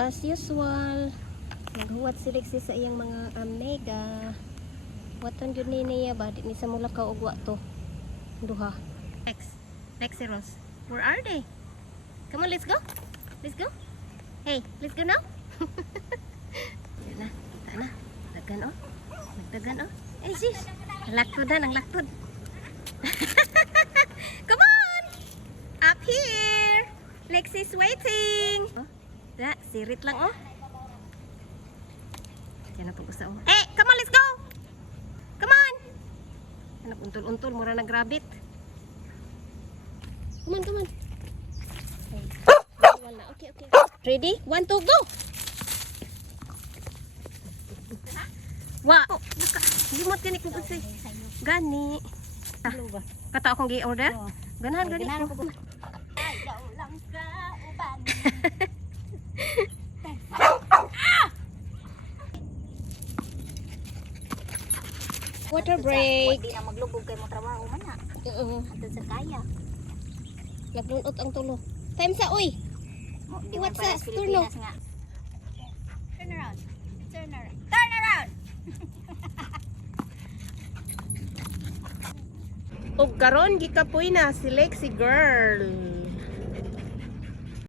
As usual, naghuwat si Lexi sa iyang mga omega. Waton yun niya ba? Di ni sa mula ka ugwa to. Duha. Lexi Rose, where are they? Come on, let's go. Let's go. Hey, let's go now. Yan na, kita na. Dagan oh. Nagdagan oh. Eh sis, ang laktod na, ang laktod. Come on! Up here! Lexi's waiting! Oh, da, sirit lang oh. Yan na pag-usa oh. Eh, come on, let's go! Come on! Anak, untol-untol, mura nagrabit. Come on, come on. Okay, okay. Ready? 1, 2, go! Wa! Limot gani kung unsay. Gani. Kata akong gi-order? Ganahan gani ko. Water break. Di na maglubog kay mo trabaho man na. Ato sa kaya. Naglunot ang tulo. Time sa uy. Iwat sa turno. Turn around. Turn around. Turn around. Og karon gikapoy na si Lexi girl.